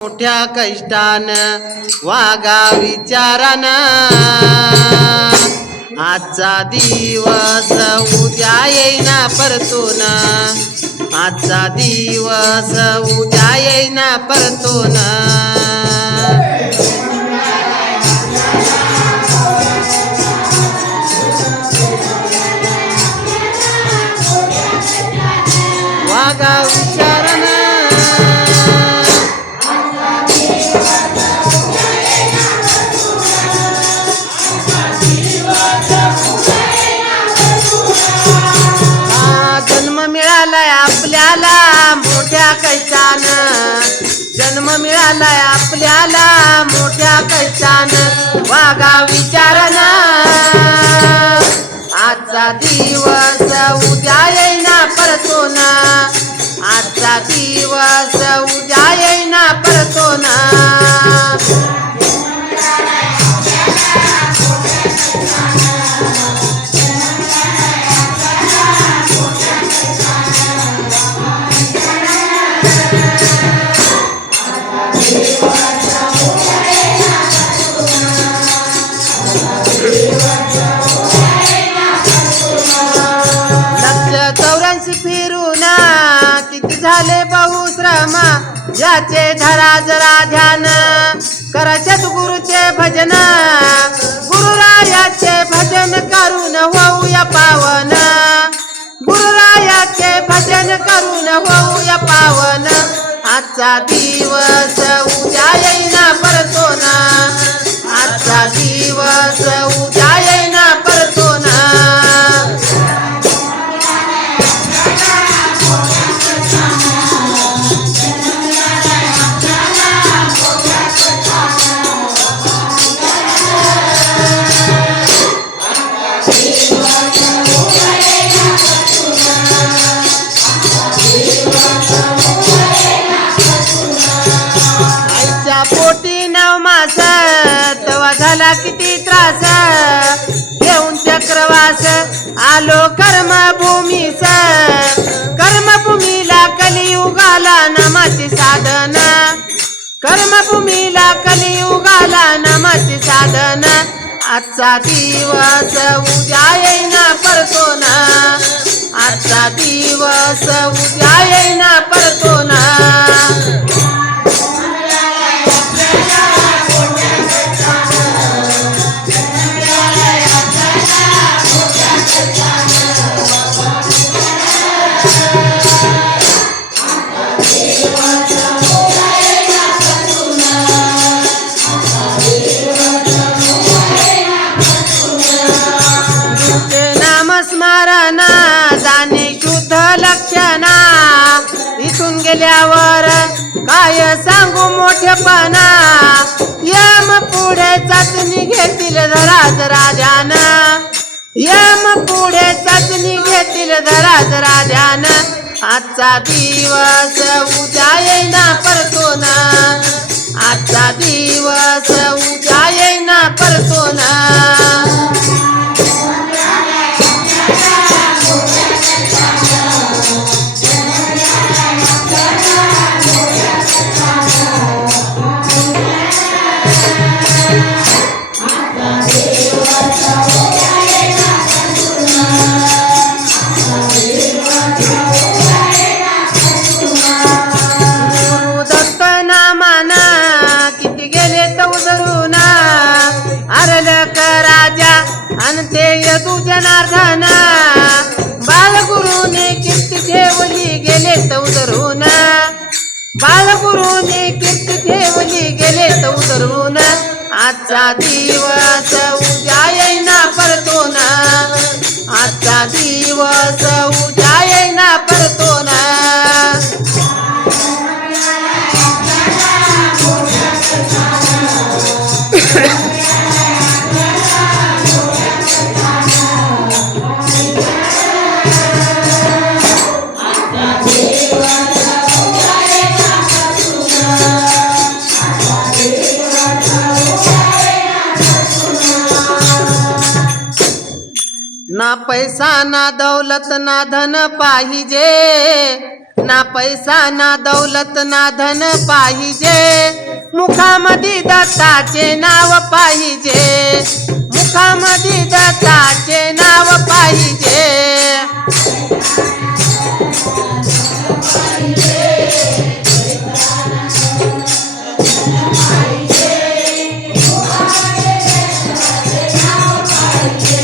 मोठ्या कष्टान वागा विचारान आजचा दिवस उद्या येईना परतून आजचा दिवस उद्या येईना परतून वागा विचारान मिळालाय आपल्याला मोठ्या कष्टानं जन्म मिळालाय आपल्याला मोठ्या कष्टानं वागा विचारानं आजचा दिवस उद्या येईना परतून आजचा दिवस उद्या येईना परतून फिरून किती झाले बहुश्रम याचे धरा जरा ध्यान करा सद्गुरूचे भजन गुरुरायाचे भजन करून होऊया पावन गुरुरायाचे भजन करून होऊया पावन आजचा दिवस उद्या येईना परतून आजचा दिवस उद्या येईना परतून पोटी नवमास तवा झाला किती त्रास घेऊन चक्रवास आलो कर्मभूमीस कर्मभूमीला कलियुगाला नामाची साधना कर्मभूमीला कलियुगाला नामाची साधना आजचा दिवस उद्या येईना परतून आजचा दिवस उद्या येईना परतून स्मरण जाणे शुद्ध लक्षणा इथून गेल्यावर काय सांगू मोठेपणा यम पुढे चाचणी घेतील धराज राजान यम पुढे चाचणी घेतील धराज राजान आजचा दिवस उद्या येईना परतून आजचा दिवस उद्या येईना परतून राजा आणि ते यदू जनार्दन बालगुरुने कीर्ती ठेवली गेले उदरून बालगुरुने कीर्ती ठेवली गेले उदरून आजचा दिवस उद्या येईना परतून आजचा दिवस उद्या येईना परतून ना पैसा ना दौलत ना धन पाहिजे ना पैसा ना दौलत ना धन पाहिजे मुखामध्ये दत्ताचे नाव पाहिजे